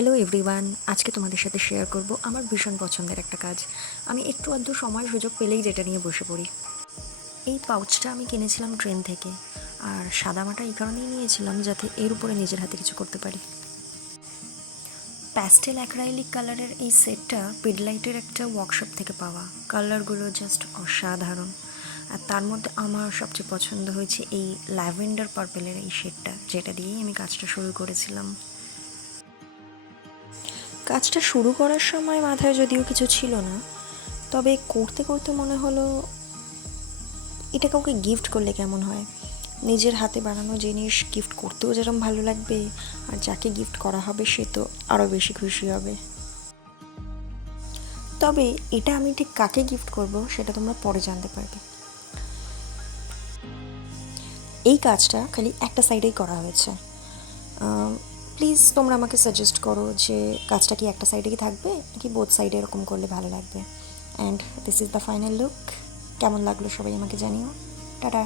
Hello everyone, আজকে তোমাদের সাথে শেয়ার করব আমার ভীষণ পছন্দের একটা কাজ। আমি একটু আধটু সময় সুযোগ পেলেই যেটা নিয়ে বসে পড়ি। এই পাউচটা আমি কিনেছিলাম ট্রেন থেকে, আর সাদামাটা এই কারণেই নিয়েছিলাম যাতে এর উপরে নিজের হাতে কিছু করতে পারি। প্যাস্টেল অ্যাক্রাইলিক কালারের এই সেটটা পিডলাইটের একটা ওয়ার্কশপ থেকে পাওয়া। কালারগুলো জাস্ট অসাধারণ। আর তার মধ্যে আমার সবচেয়ে পছন্দ হয়েছে এই ল্যাভেন্ডার পার্পেলের এই শেডটা, যেটা দিয়েই আমি কাজটা শুরু করেছিলাম। কাজটা শুরু করার সময় মাথায় যদিও কিছু ছিল না, তবে করতে করতে মনে হলো এটা কাউকে গিফট করলে কেমন হয়। নিজের হাতে বানানো জিনিস গিফট করতেও যেরকম ভালো লাগবে, আর যাকে গিফট করা হবে সে তো আরও বেশি খুশি হবে। তবে এটা আমি ঠিক কাকে গিফট করব সেটা তোমরা পরে জানতে পারবে। এই কাজটা খালি একটা সাইডেই করা হয়েছে। প্লিজ তোমরা আমাকে সাজেস্ট করো যে কাজটা কি একটা সাইডে কি থাকবে নাকি বোথ সাইডে এরকম করলে ভালো লাগবে। And this is the final look. কেমন লাগলো সবাই আমাকে জানিও। টাটা।